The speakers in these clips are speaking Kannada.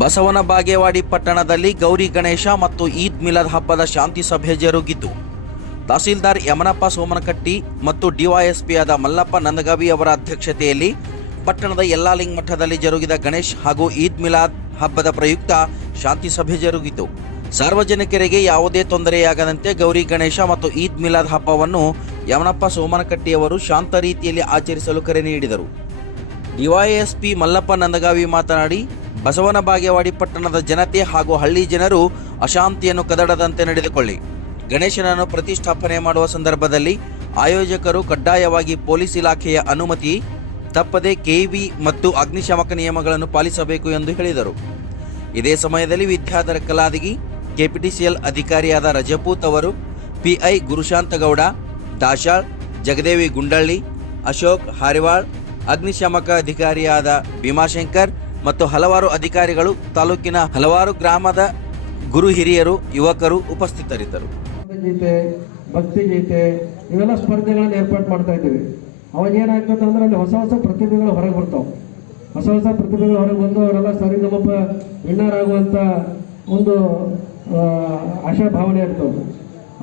ಬಸವನ ಬಾಗೇವಾಡಿ ಪಟ್ಟಣದಲ್ಲಿ ಗೌರಿ ಗಣೇಶ ಮತ್ತು ಈದ್ ಮಿಲಾದ್ ಹಬ್ಬದ ಶಾಂತಿ ಸಭೆ ಜರುಗಿತು. ತಹಸೀಲ್ದಾರ್ ಯಮನಪ್ಪ ಸೋಮನಕಟ್ಟಿ ಮತ್ತು ಡಿವೈಎಸ್ಪಿಯಾದ ಮಲ್ಲಪ್ಪ ನಂದಗಾವಿ ಅವರ ಅಧ್ಯಕ್ಷತೆಯಲ್ಲಿ ಪಟ್ಟಣದ ಯಲ್ಲಾಲಿಂಗ ಮಠದಲ್ಲಿ ಜರುಗಿದ ಗಣೇಶ್ ಹಾಗೂ ಈದ್ ಮಿಲಾದ್ ಹಬ್ಬದ ಪ್ರಯುಕ್ತ ಶಾಂತಿ ಸಭೆ ಜರುಗಿತು. ಸಾರ್ವಜನಿಕರಿಗೆ ಯಾವುದೇ ತೊಂದರೆಯಾಗದಂತೆ ಗೌರಿ ಗಣೇಶ ಮತ್ತು ಈದ್ ಮಿಲಾದ್ ಹಬ್ಬವನ್ನು ಯಮನಪ್ಪ ಸೋಮನಕಟ್ಟಿಯವರು ಶಾಂತ ರೀತಿಯಲ್ಲಿ ಆಚರಿಸಲು ಕರೆ ನೀಡಿದರು. ಡಿವೈಎಸ್ಪಿ ಮಲ್ಲಪ್ಪ ನಂದಗಾವಿ ಮಾತನಾಡಿ, ಬಸವನ ಬಾಗೇವಾಡಿ ಪಟ್ಟಣದ ಜನತೆ ಹಾಗೂ ಹಳ್ಳಿ ಜನರು ಅಶಾಂತಿಯನ್ನು ಕದಡದಂತೆ ನಡೆದುಕೊಳ್ಳಿ. ಗಣೇಶನನ್ನು ಪ್ರತಿಷ್ಠಾಪನೆ ಮಾಡುವ ಸಂದರ್ಭದಲ್ಲಿ ಆಯೋಜಕರು ಕಡ್ಡಾಯವಾಗಿ ಪೊಲೀಸ್ ಇಲಾಖೆಯ ಅನುಮತಿ ತಪ್ಪದೆ ಕೆವಿ ಮತ್ತು ಅಗ್ನಿಶಾಮಕ ನಿಯಮಗಳನ್ನು ಪಾಲಿಸಬೇಕು ಎಂದು ಹೇಳಿದರು. ಇದೇ ಸಮಯದಲ್ಲಿ ವಿದ್ಯಾಧರ ಕಲಾದಗಿ, ಕೆಪಿಟಿಸಿಎಲ್ ಅಧಿಕಾರಿಯಾದ ರಜಪೂತ್ ಅವರು, ಪಿಐ ಗುರುಶಾಂತಗೌಡ, ದಾಶಾಳ್, ಜಗದೇವಿ ಗುಂಡಳ್ಳಿ, ಅಶೋಕ್ ಹಾರಿವಾಳ್, ಅಗ್ನಿಶಾಮಕ ಅಧಿಕಾರಿಯಾದ ಭೀಮಾಶಂಕರ್ ಮತ್ತು ಹಲವಾರು ಅಧಿಕಾರಿಗಳು, ತಾಲೂಕಿನ ಹಲವಾರು ಗ್ರಾಮದ ಗುರು ಹಿರಿಯರು, ಯುವಕರು ಉಪಸ್ಥಿತರಿದ್ದರು. ಗೀತೆ, ಭಕ್ತಿ ಗೀತೆ ಇವೆಲ್ಲ ಸ್ಪರ್ಧೆಗಳನ್ನು ಏರ್ಪಾಡು ಮಾಡ್ತಾ ಇದ್ದೀವಿ. ಅವಾಗ ಏನಾಗ್ತದೆ ಅಂದ್ರೆ ಅಲ್ಲಿ ಹೊಸ ಹೊಸ ಪ್ರತಿಭೆಗಳು ಹೊರಗೆ ಬರ್ತಾವೆ. ಹೊಸ ಪ್ರತಿಭೆಗಳು ಹೊರಗೆ ಬಂದು ಅವರೆಲ್ಲ ಸರಿಗಮಪ ವಿನ್ನರ್ ಆಗುವಂಥ ಒಂದು ಆಶಾಭಾವನೆ ಇರ್ತವೆ.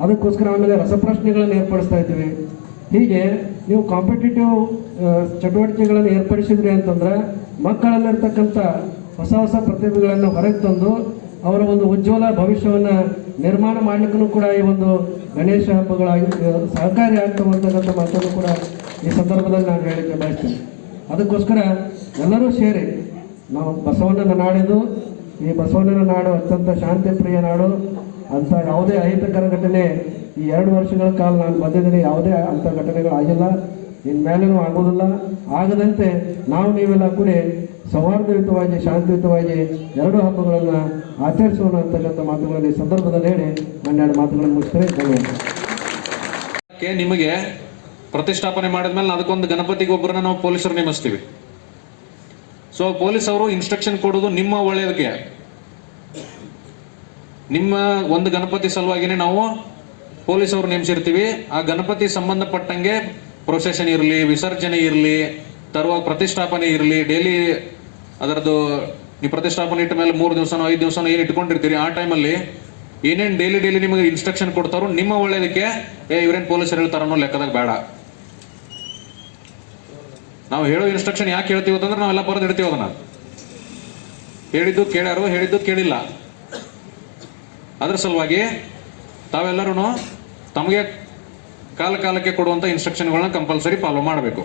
ಅದಕ್ಕೋಸ್ಕರ ಆಮೇಲೆ ರಸಪ್ರಶ್ನೆಗಳನ್ನು ಏರ್ಪಡಿಸ್ತಾ ಇದ್ದೀವಿ. ಹೀಗೆ ನೀವು ಕಾಂಪಿಟೇಟಿವ್ ಚಟುವಟಿಕೆಗಳನ್ನು ಏರ್ಪಡಿಸಿದ್ರಿ ಅಂತಂದ್ರೆ ಮಕ್ಕಳಲ್ಲಿರ್ತಕ್ಕಂಥ ಹೊಸ ಪ್ರತಿಭೆಗಳನ್ನು ಹೊರಗೆ ತಂದು ಅವರ ಒಂದು ಉಜ್ವಲ ಭವಿಷ್ಯವನ್ನು ನಿರ್ಮಾಣ ಮಾಡಲಿಕ್ಕೂ ಕೂಡ ಈ ಒಂದು ಗಣೇಶ ಹಬ್ಬಗಳಾಗಿ ಸಹಕಾರಿ ಆಗ್ತವೆ ಅಂತಕ್ಕಂಥ ಮಾತನ್ನು ಕೂಡ ಈ ಸಂದರ್ಭದಲ್ಲಿ ನಾನು ಹೇಳಲಿಕ್ಕೆ ಬಯಸ್ತೀನಿ. ಅದಕ್ಕೋಸ್ಕರ ಎಲ್ಲರೂ ಸೇರಿ ನಾವು ಬಸವಣ್ಣನ ನಾಡಿದ್ದು, ಈ ಬಸವಣ್ಣನ ನಾಡು ಅತ್ಯಂತ ಶಾಂತಿ ಪ್ರಿಯ ನಾಡು. ಅಂಥ ಯಾವುದೇ ಅಹಿತಕರ ಘಟನೆ ಈ 2 ವರ್ಷಗಳ ಕಾಲ ನಾನು ಬಂದಿದ್ದೀನಿ, ಯಾವುದೇ ಅಂಥ ಘಟನೆಗಳಾಗಿಲ್ಲ, ಇನ್ಮೇಲೇನೂ ಆಗೋದಿಲ್ಲ. ಆಗದಂತೆ ನಾವು ನೀವೆಲ್ಲ ಕೂಡ ಸೌಹಾರ್ದಯುತವಾಗಿ ಶಾಂತಿಯುತವಾಗಿ 2 ಹಬ್ಬಗಳನ್ನು ಆಚರಿಸೋಣ ಅಂತಕ್ಕಂಥ ಮಾತುಗಳಲ್ಲಿ ಈ ಸಂದರ್ಭದಲ್ಲಿ ಹೇಳಿ ನಾನು 2 ಮಾತುಗಳನ್ನು ಮುಗಿಸ್ತೇನೆ. ಧನ್ಯವಾದ. ನಿಮಗೆ ಪ್ರತಿಷ್ಠಾಪನೆ ಮಾಡಿದ್ಮೇಲೆ ಅದಕ್ಕೊಂದು ಗಣಪತಿಗೆ ಒಬ್ಬರನ್ನ ನಾವು ಪೊಲೀಸರು ನೇಮಿಸ್ತೀವಿ. ಸೊ ಪೊಲೀಸ್ ಅವರು ಇನ್ಸ್ಟ್ರಕ್ಷನ್ ಕೊಡೋದು ನಿಮ್ಮ ಒಳ್ಳೆಯದಕ್ಕೆ. ನಿಮ್ಮ ಒಂದು ಗಣಪತಿ ಸಲುವಾಗಿನೇ ನಾವು ಪೊಲೀಸ್ ಅವರು ನೇಮಿಸಿರ್ತೀವಿ. ಆ ಗಣಪತಿ ಸಂಬಂಧಪಟ್ಟಂಗೆ ಪ್ರೊಸೆಷನ್ ಇರಲಿ, ವಿಸರ್ಜನೆ ಇರಲಿ, ತರುವಾಗ ಪ್ರತಿಷ್ಠಾಪನೆ ಇರಲಿ, ಡೈಲಿ ಅದರದ್ದು ನೀವು ಪ್ರತಿಷ್ಠಾಪನೆ ಇಟ್ಟ ಮೇಲೆ 3 ದಿವಸನೋ 5 ದಿವಸನೋ ಏನು ಇಟ್ಕೊಂಡಿರ್ತೀರಿ, ಆ ಟೈಮಲ್ಲಿ ಏನೇನು ಡೈಲಿ ನಿಮಗೆ ಇನ್ಸ್ಟ್ರಕ್ಷನ್ ಕೊಡ್ತಾರೋ ನಿಮ್ಮ ಒಳ್ಳೇದಕ್ಕೆ. ಇವ್ರೇನು ಪೊಲೀಸರು ಹೇಳ್ತಾರ ಅನ್ನೋ ಲೆಕ್ಕದಾಗ ಬೇಡ. ನಾವು ಹೇಳೋ ಇನ್ಸ್ಟ್ರಕ್ಷನ್ ಯಾಕೆ ಹೇಳ್ತೀವಿ ಅಂತಂದ್ರೆ ನಾವೆಲ್ಲ ಬರೆದು ಇಡ್ತೀವಿ. ಅದನ್ನ ಹೇಳಿದ್ದು ಕೇಳ್ಯಾರು, ಹೇಳಿದ್ದು ಕೇಳಿಲ್ಲ. ಅದ್ರ ಸಲುವಾಗಿ ತಾವೆಲ್ಲರೂ ತಮಗೆ ಕಾಲಕ್ಕೆ ಕೊಡುವಂತ ಇನ್ಸ್ಟ್ರಕ್ಷನ್ಗಳನ್ನ ಕಂಪಲ್ಸರಿ ಫಾಲೋ ಮಾಡಬೇಕು.